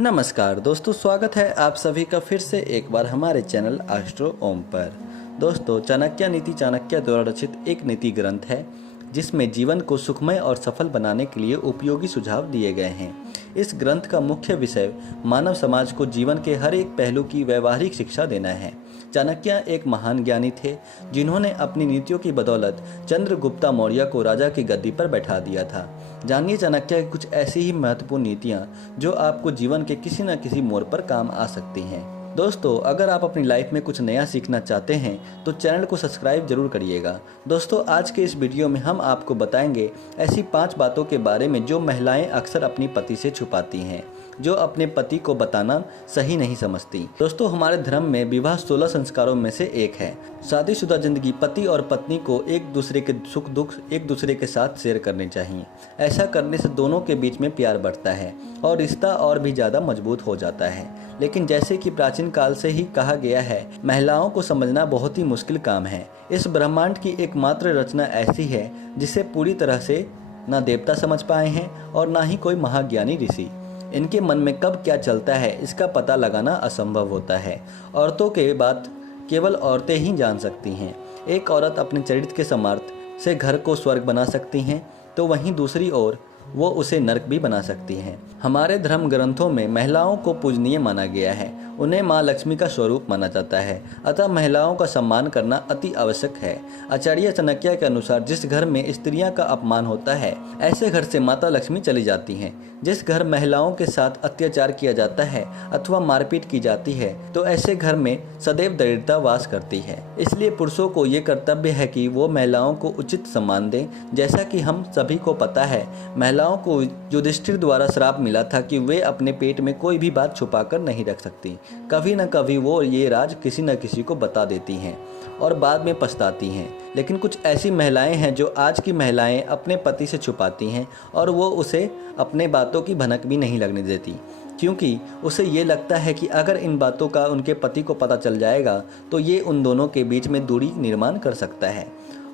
नमस्कार दोस्तों, स्वागत है आप सभी का फिर से एक बार हमारे चैनल एस्ट्रो ओम पर। दोस्तों, चाणक्य नीति चाणक्य द्वारा रचित एक नीति ग्रंथ है जिसमें जीवन को सुखमय और सफल बनाने के लिए उपयोगी सुझाव दिए गए हैं। इस ग्रंथ का मुख्य विषय मानव समाज को जीवन के हर एक पहलू की व्यवहारिक शिक्षा देना है। चाणक्य एक महान ज्ञानी थे जिन्होंने अपनी नीतियों की बदौलत चंद्रगुप्त मौर्य को राजा की गद्दी पर बैठा दिया था। जानिए चाणक्य की कुछ ऐसी ही महत्वपूर्ण नीतियाँ जो आपको जीवन के किसी न किसी मोड़ पर काम आ सकती हैं। दोस्तों, अगर आप अपनी लाइफ में कुछ नया सीखना चाहते हैं तो चैनल को सब्सक्राइब जरूर करिएगा। दोस्तों, आज के इस वीडियो में हम आपको बताएंगे ऐसी 5 बातों के बारे में जो महिलाएं अक्सर अपनी पति से छुपाती हैं, जो अपने पति को बताना सही नहीं समझती। दोस्तों, हमारे धर्म में विवाह 16 संस्कारों में से एक है। शादीशुदा जिंदगी पति और पत्नी को एक दूसरे के सुख दुख एक दूसरे के साथ शेयर करने चाहिए। ऐसा करने से दोनों के बीच में प्यार बढ़ता है और रिश्ता और भी ज़्यादा मजबूत हो जाता है। लेकिन जैसे कि प्राचीन काल से ही कहा गया है, महिलाओं को समझना बहुत ही मुश्किल काम है। इस ब्रह्मांड की एकमात्र रचना ऐसी है जिसे पूरी तरह से ना देवता समझ पाए हैं और ना ही कोई महाज्ञानी ऋषि। इनके मन में कब क्या चलता है इसका पता लगाना असंभव होता है। औरतों के बात केवल औरतें ही जान सकती हैं। एक औरत अपने चरित्र के सामर्थ्य से घर को स्वर्ग बना सकती हैं, तो वहीं दूसरी ओर वो उसे नरक भी बना सकती हैं। हमारे धर्म ग्रंथों में महिलाओं को पूजनीय माना गया है। उन्हें माँ लक्ष्मी का स्वरूप माना जाता है, अतः महिलाओं का सम्मान करना अति आवश्यक है। आचार्य चाणक्य के अनुसार जिस घर में स्त्रियां का अपमान होता है, ऐसे घर से माता लक्ष्मी चली जाती हैं। जिस घर महिलाओं के साथ अत्याचार किया जाता है अथवा मारपीट की जाती है, तो ऐसे घर में सदैव दरिद्रता वास करती है। इसलिए पुरुषों को ये कर्तव्य है कि वो महिलाओं को उचित सम्मान दें। जैसा कि हम सभी को पता है, महिलाओं को युधिष्ठिर द्वारा श्राप मिला था कि वे अपने पेट में कोई भी बात छुपाकर नहीं रख सकती। कभी न कभी वो ये राज किसी न किसी को बता देती हैं और बाद में पछताती हैं। लेकिन कुछ ऐसी महिलाएं हैं जो आज की महिलाएं अपने पति से छुपाती हैं और वो उसे अपने बातों की भनक भी नहीं लगने देती, क्योंकि उसे ये लगता है कि अगर इन बातों का उनके पति को पता चल जाएगा तो ये उन दोनों के बीच में दूरी निर्माण कर सकता है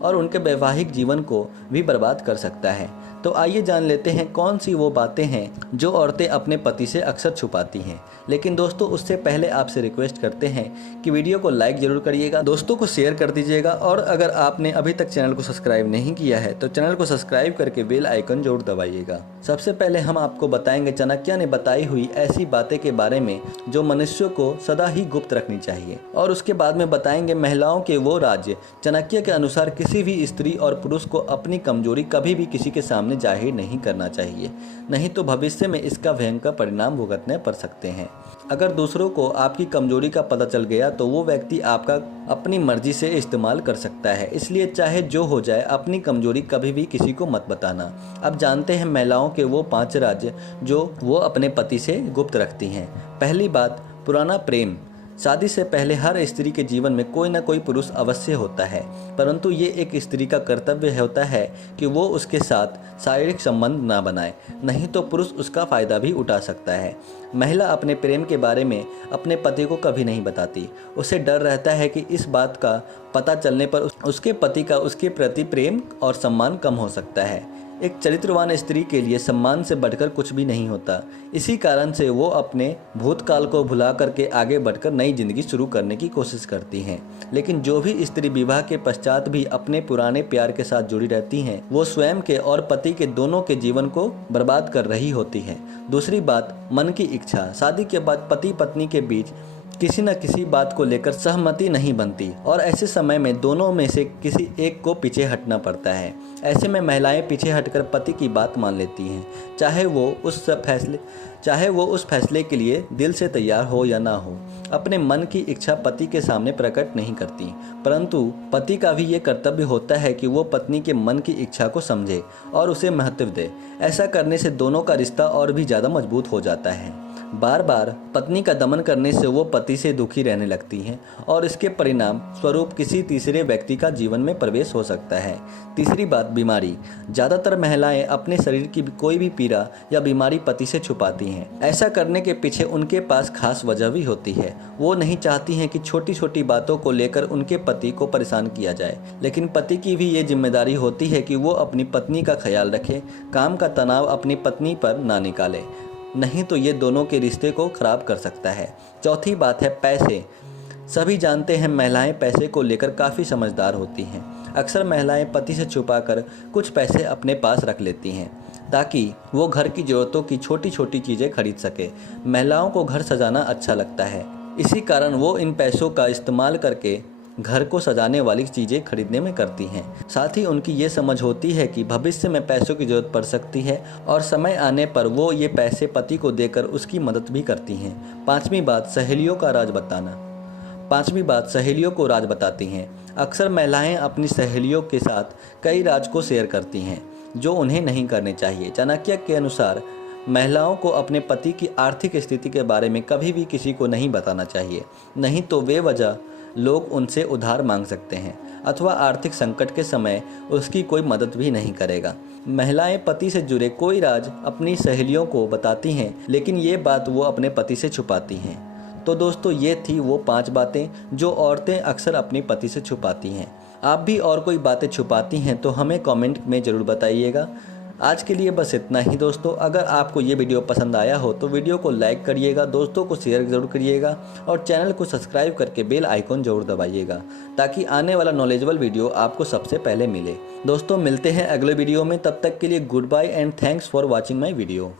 और उनके वैवाहिक जीवन को भी बर्बाद कर सकता है। तो आइए जान लेते हैं कौन सी वो बातें हैं जो औरतें अपने पति से अक्सर छुपाती हैं। लेकिन दोस्तों, उससे पहले आपसे रिक्वेस्ट करते हैं कि वीडियो को लाइक जरूर करिएगा, दोस्तों को शेयर कर दीजिएगा और अगर आपने अभी तक चैनल को सब्सक्राइब नहीं किया है तो चैनल को सब्सक्राइब करके बेल आइकन जरूर दबाइएगा। सबसे पहले हम आपको बताएंगे चाणक्य ने बताई हुई ऐसी बातें के बारे में जो मनुष्य को सदा ही गुप्त रखनी चाहिए, और उसके बाद में बताएंगे महिलाओं के वो राज्य। चाणक्य के अनुसार किसी भी स्त्री और पुरुष को अपनी कमजोरी कभी भी किसी के सामने जाहिर नहीं करना चाहिए, नहीं तो भविष्य में इसका भयंकर परिणाम भुगतने पड़ सकते हैं। अगर दूसरों को आपकी कमजोरी का पता चल गया तो वो व्यक्ति आपका अपनी मर्जी से इस्तेमाल कर सकता है। इसलिए चाहे जो हो जाए, अपनी कमजोरी कभी भी किसी को मत बताना। अब जानते हैं महिलाओं के वो 5 राज्य जो वो अपने पति से गुप्त रखती हैं। पहली बात, पुराना प्रेम। शादी से पहले हर स्त्री के जीवन में कोई ना कोई पुरुष अवश्य होता है, परंतु ये एक स्त्री का कर्तव्य होता है कि वो उसके साथ शारीरिक संबंध ना बनाए, नहीं तो पुरुष उसका फ़ायदा भी उठा सकता है। महिला अपने प्रेम के बारे में अपने पति को कभी नहीं बताती। उसे डर रहता है कि इस बात का पता चलने पर उसके पति का उसके प्रति प्रेम और सम्मान कम हो सकता है। एक चरित्रवान स्त्री के लिए सम्मान से बढ़कर कुछ भी नहीं होता। इसी कारण से वो अपने भूतकाल को भुला करके आगे बढ़कर नई जिंदगी शुरू करने की कोशिश करती हैं। लेकिन जो भी स्त्री विवाह के पश्चात भी अपने पुराने प्यार के साथ जुड़ी रहती हैं, वो स्वयं के और पति के दोनों के जीवन को बर्बाद कर रही होती है। दूसरी बात, मन की इच्छा। शादी के बाद पति पत्नी के बीच किसी न किसी बात को लेकर सहमति नहीं बनती और ऐसे समय में दोनों में से किसी एक को पीछे हटना पड़ता है। ऐसे में महिलाएं पीछे हटकर पति की बात मान लेती हैं, चाहे वो उस फैसले के लिए दिल से तैयार हो या ना हो। अपने मन की इच्छा पति के सामने प्रकट नहीं करती, परंतु पति का भी ये कर्तव्य होता है कि वो पत्नी के मन की इच्छा को समझे और उसे महत्व दे। ऐसा करने से दोनों का रिश्ता और भी ज़्यादा मजबूत हो जाता है। बार बार पत्नी का दमन करने से वो पति से दुखी रहने लगती हैं और इसके परिणाम स्वरूप किसी तीसरे व्यक्ति का जीवन में प्रवेश हो सकता है। तीसरी बात, बीमारी। ज़्यादातर महिलाएं अपने शरीर की कोई भी पीड़ा या बीमारी पति से छुपाती हैं। ऐसा करने के पीछे उनके पास खास वजह भी होती है। वो नहीं चाहती हैं कि छोटी छोटी बातों को लेकर उनके पति को परेशान किया जाए, लेकिन पति की भी ये जिम्मेदारी होती है कि वो अपनी पत्नी का ख्याल रखे, काम का तनाव अपनी पत्नी पर ना निकाले, नहीं तो ये दोनों के रिश्ते को खराब कर सकता है। चौथी बात है पैसे। सभी जानते हैं महिलाएं पैसे को लेकर काफ़ी समझदार होती हैं। अक्सर महिलाएं पति से छुपाकर कुछ पैसे अपने पास रख लेती हैं ताकि वो घर की ज़रूरतों की छोटी छोटी चीज़ें खरीद सके। महिलाओं को घर सजाना अच्छा लगता है, इसी कारण वो इन पैसों का इस्तेमाल करके घर को सजाने वाली चीज़ें खरीदने में करती हैं। साथ ही उनकी ये समझ होती है कि भविष्य में पैसों की ज़रूरत पड़ सकती है और समय आने पर वो ये पैसे पति को देकर उसकी मदद भी करती हैं। पांचवी बात, सहेलियों का राज बताना। पांचवी बात, सहेलियों को राज बताती हैं। अक्सर महिलाएं अपनी सहेलियों के साथ कई राज को शेयर करती हैं जो उन्हें नहीं करने चाहिए। चाणक्य के अनुसार महिलाओं को अपने पति की आर्थिक स्थिति के बारे में कभी भी किसी को नहीं बताना चाहिए, नहीं तो बेवजह लोग उनसे उधार मांग सकते हैं अथवा आर्थिक संकट के समय उसकी कोई मदद भी नहीं करेगा। महिलाएं पति से जुड़े कोई राज अपनी सहेलियों को बताती हैं, लेकिन ये बात वो अपने पति से छुपाती हैं। तो दोस्तों, ये थी वो 5 बातें जो औरतें अक्सर अपने पति से छुपाती हैं। आप भी और कोई बातें छुपाती हैं तो हमें कमेंट में ज़रूर बताइएगा। आज के लिए बस इतना ही दोस्तों। अगर आपको ये वीडियो पसंद आया हो तो वीडियो को लाइक करिएगा, दोस्तों को शेयर ज़रूर करिएगा और चैनल को सब्सक्राइब करके बेल आइकॉन ज़रूर दबाइएगा ताकि आने वाला नॉलेजेबल वीडियो आपको सबसे पहले मिले। दोस्तों, मिलते हैं अगले वीडियो में, तब तक के लिए goodbye and thanks for watching my video.